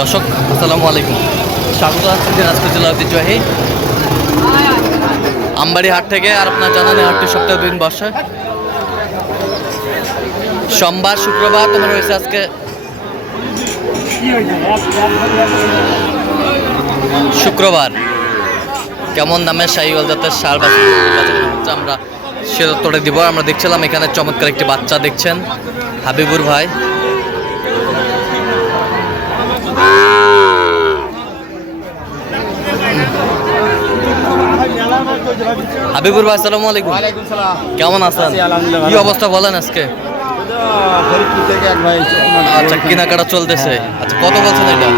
দর্শক, আসসালামু আলাইকুম। স্বাগত আছি দিনাজপুর জেলা ঐতিহ্যবাহী আমবাড়ি হাট থেকে আর আপনার জানালে হাটটি সপ্তাহে দুদিন বসে। সোমবার, শুক্রবার তোমার হয়েছে আজকে শুক্রবার। কেমন দামে শাহিওয়াল জাতের সার হচ্ছে, আমরা সে তত্ত্বটা দিব। আমরা দেখছিলাম, এখানে চমৎকার একটি বাচ্চা দেখছেন হাবিবুর ভাই। হাবিবুর ভাই আসসালামু আলাইকুম। কেমন আছেন? কি অবস্থা বলেন আজকে? ফরিদপুর থেকে এক ভাই আচ্ছা কেনাকাটা চলতেছে। আচ্ছা কত বলছেন এটা?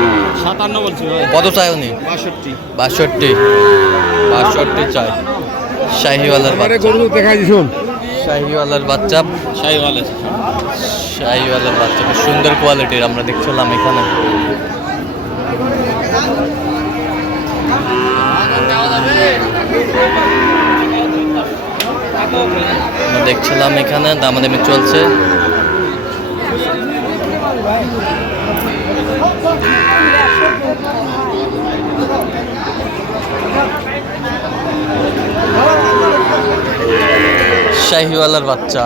সাতান্ন বলছি কত চাই উনি? বাষট্টি। বাষট্টি। বাষট্টি চাই শাহিওয়ালার শাহিওয়ালার বাচ্চা। শাহি শাহিওয়ালার বাচ্চা খুব সুন্দর কোয়ালিটির আমরা দেখছিলাম এখানে। দেখছিলাম এখানে দামাদামি চলছে। শাহিওয়ালার বাচ্চা।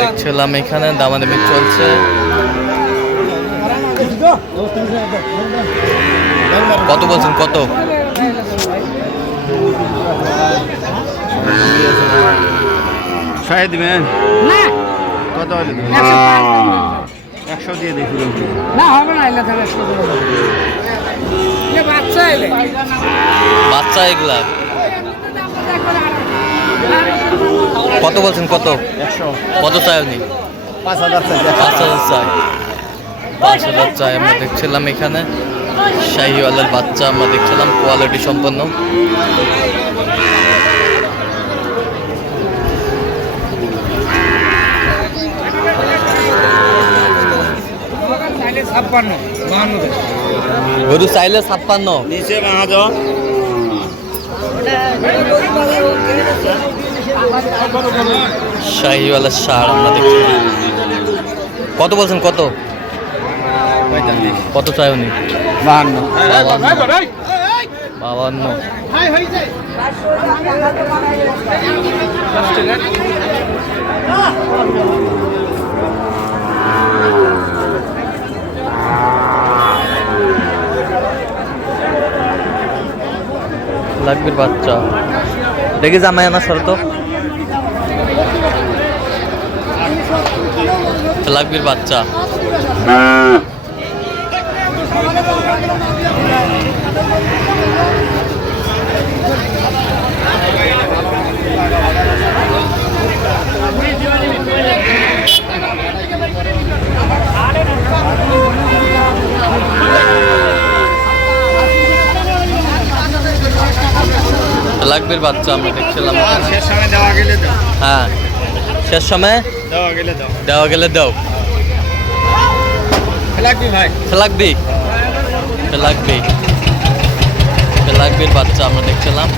দেখছিলাম এখানে দামাদামি চলছে। কত বলছেন? কত? শাহি দিবেন? কত একশো দিয়ে দেখি না হবে না এলে তাহলে বাচ্চা এলে। বাচ্চা এগুলা। কত বলছেন? কত? একশো। কত চাই উনি পাঁচ হাজার চাই। পাঁচ হাজার চাই। পাঁচ চাই আমরা দেখছিলাম এখানে। শাহিওয়ালার বাচ্চা আমরা দেখছিলাম কোয়ালিটি সম্পন্ন। গরু চাইলে ছাপ্পান্ন। নিচে মহাজন শাহিওয়ালার সার আমরা কত বলছেন কত? কত চাই উনি বাহান্ন। বাবান্ন লাগবে বাচ্চা। দেখি জামাই আনা শর্ত লাগবির বাচ্চা। লাগবির বাচ্চা আমরা দেখছিলাম। এখানে। শেষ সময় দেওয়া গেলে দাও। হ্যাঁ। শেষ সময়? দেওয়া গেলে দাও। দেওয়া গেলে দাও। লাগবি ভাই। লাগবি লাগবি লাগবির বাচ্চা আমরা দেখছিলাম।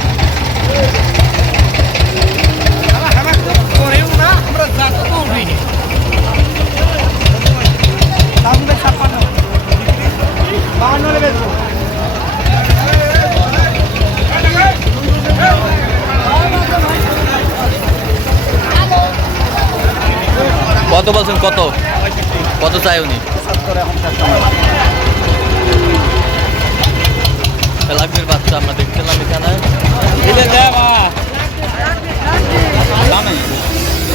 কত বলছেন কত? কত চাই উনি? লাগবির বাচ্চা আমরা দেখছিলাম এখানে।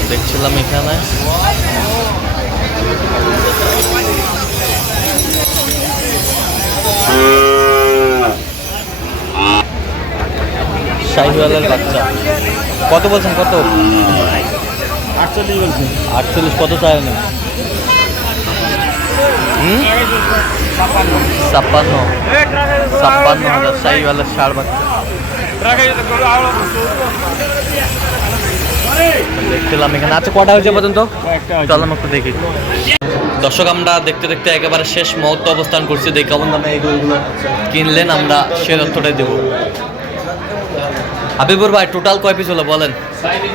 দেখছিলাম এখানে। শাহিওয়ালের বাচ্চা। কত বলছেন কত? আটচল্লিশ বলছি আটচল্লিশ কত উনি? হুম ছাপ্পান্ন। ছাপ্পান্ন হাজার শাহিওয়ালের ষাড় বাচ্চা। দেখছিলাম এখানে। আচ্ছা কটা হয়েছে পর্যন্ত? চলাম একটু দেখি। দর্শক, আমরা দেখতে দেখতে একেবারে শেষ মুহূর্ত অবস্থান করছি। দেখে কেমন দামে এই গরুগুলো কিনলেন, আমরা সে তথ্যটাই দেবো। হাবিবুর ভাই টোটাল কয় পিস হলো বলেন?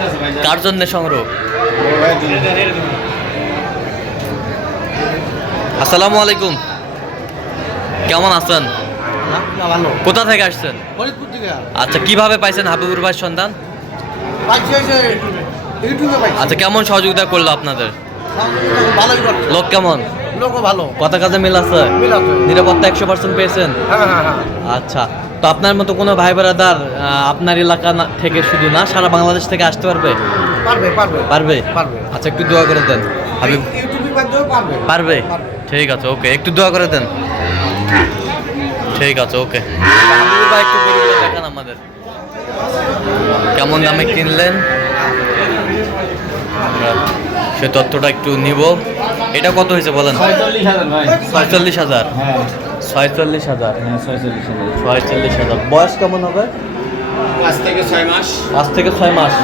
আছে কার জন্য সংগ্রহ? আসসালামু আলাইকুম। কেমন আছেন? কোথা থেকে আসছেন? আচ্ছা কীভাবে পাইছেন হাবিবুর ভাই পাইছি আচ্ছা কেমন সহযোগিতা করল আপনাদের? লোক কেমন? ভালো। কথা কাজে মিল আছে? নিরাপত্তা একশো পার্সেন্ট পেয়েছেন? হ্যাঁ হ্যাঁ হ্যাঁ। আচ্ছা তো আপনার মতো কোনো ভাই ব্রাদার আপনার এলাকা থেকে শুধু না সারা বাংলাদেশ থেকে আসতে পারবে পারবে। পারবে? পারবে। আচ্ছা একটু দোয়া করে দেন হাবিব। পারবে। ঠিক আছে ওকে একটু দোয়া করে দেন। ঠিক আছে ওকে। একটু দেখান আমাদের। কেমন দামে কিনলেন? সে তথ্যটা একটু নিব। এটা কত হয়েছে বলেন? ছয়চল্লিশ হাজার ভাই। ছয়চল্লিশ হাজার? হ্যাঁ। হ্যাঁ ছয়চল্লিশ হাজার। ছয়চল্লিশ হাজার। বয়স কেমন হবে? পাঁচ থেকে ছয় মাস। পাঁচ থেকে ছয় মাস।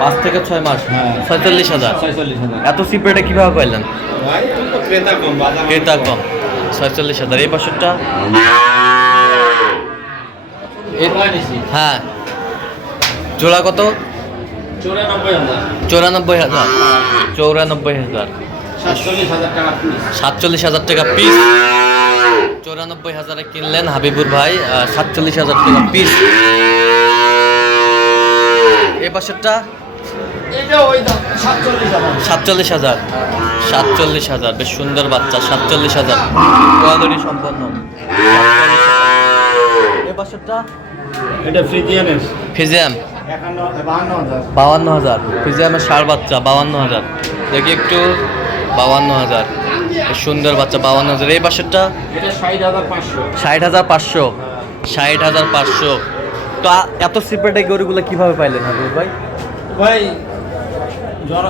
পাঁচ থেকে ছয় মাস। হ্যাঁ। ছয়চল্লিশ হাজার। এত সিপ্রেটে কীভাবে পাইলেন? ভাই তুমি ক্রেতা কম ক্রেতা কম। ছয়চল্লিশ হাজার। এই পাশেরটা হ্যাঁ। জোড়া কত? চৌরানব্বই হাজার। চৌরানব্বই হাজার। সাতচল্লিশ হাজার টাকা পিস চৌরানব্বই হাজারে কিনলেন হাবিবুর ভাই সাতচল্লিশ হাজার টাকা পিস এই পাশেরটা? এটা ওই দাম সাতচল্লিশ হাজার। সাতচল্লিশ হাজার। বেশ সুন্দর বাচ্চা সাতচল্লিশ হাজার। কোয়ালিটি সম্পন্ন। 47,000 এ এটা ফ্রিজিয়ানের ফিজিয়াম বাউান্ন হাজার। ফিজিয়ামের সার বাচ্চা বাউান্ন হাজার। দেখি একটু বাউান্ন হাজার। বেশ সুন্দর বাচ্চা বাউান্ন হাজার। এই বাসেরটা ষাট হাজার পাঁচশো। ষাট হাজার পাঁচশো। ষাট হাজার পাঁচশো। তো এত সিপ্রেটে গরুগুলো কীভাবে পাইলেন হাবিব ভাই? ভাই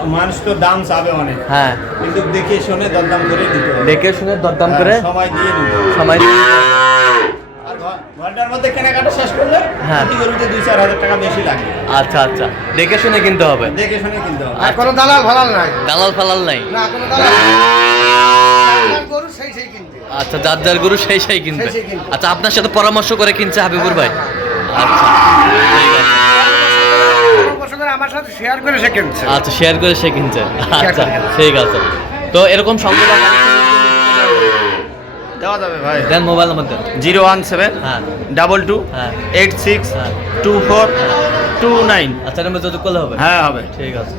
মানুষ তো দাম চাবে অনেক। হ্যাঁ। কিন্তু দেখে শুনে দরদাম করে দিতে দেখে শুনে দরদাম করে হ্যাঁ, সময় দিয়ে দিতে সময় দিয়ে- ঘণ্টার মধ্যে কেনাকাটা শেষ করলে হ্যাঁ। গরুতে দুই চার হাজার টাকা বেশি লাগে। আচ্ছা আচ্ছা। দেখে শুনে কিনতে হবে। দেখে শুনে কিনতে হবে। আর কোনো দালাল ফালাল নাই। দালাল ফালাল নাই। না কোনো দালাল গরু সেই সেই কিনবে। আচ্ছা যার যার গরু সেই সেই কিনবে। সেই সেই কিনবে। আচ্ছা আপনার সাথে পরামর্শ করে কিনছে হাবিবুর ভাই। আচ্ছা। আমার সাথে শেয়ার করে সে কিনছে। আচ্ছা শেয়ার করে সে কিনছে। আচ্ছা ঠিক আছে। তো এরকম সংগ্রহ দেওয়া যাবে ভাই। দেন মোবাইল নাম্বার দেন জিরো ওয়ান সেভেন হ্যাঁ। ডাবল টু হ্যাঁ। এইট সিক্স হ্যাঁ। Two four two nine. আচ্ছা নাম্বার যোগাযোগ করলে হবে? হ্যাঁ হবে। ঠিক আছে।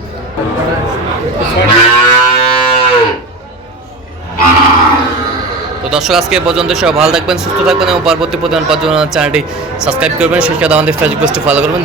তো দর্শক, আজকে পর্যন্ত সব ভালো থাকবেন, সুস্থ থাকবেন এবং পরবর্তী প্রধান পর্যন্ত চ্যানেলটি সাবস্ক্রাইব করবেন। সেই সাথে আমাদের ফেসবুক পেজটি ফলো করবেন।